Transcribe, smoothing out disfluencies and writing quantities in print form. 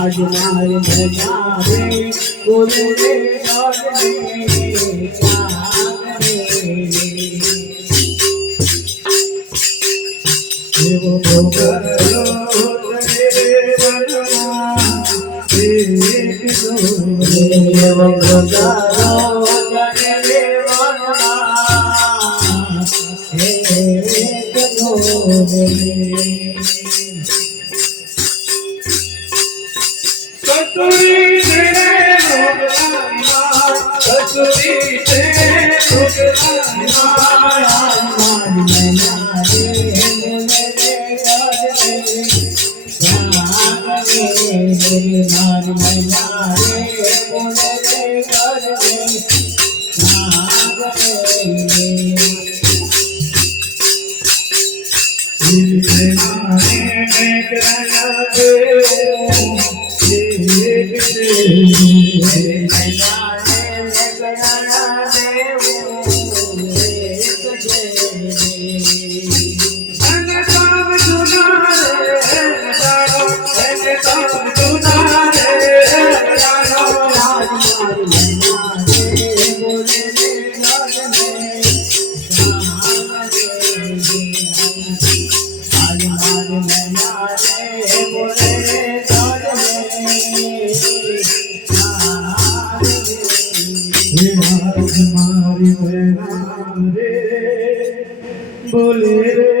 आज मारे मजा रे बोले रे और रे वो करो रे बनवा एक दो वो करो रे बनवा एक दो कसूरी तेरे भगवाना कसूरी तेरे भगवाना मैना रे मेरे मान मैना रे बोले घर बोले रे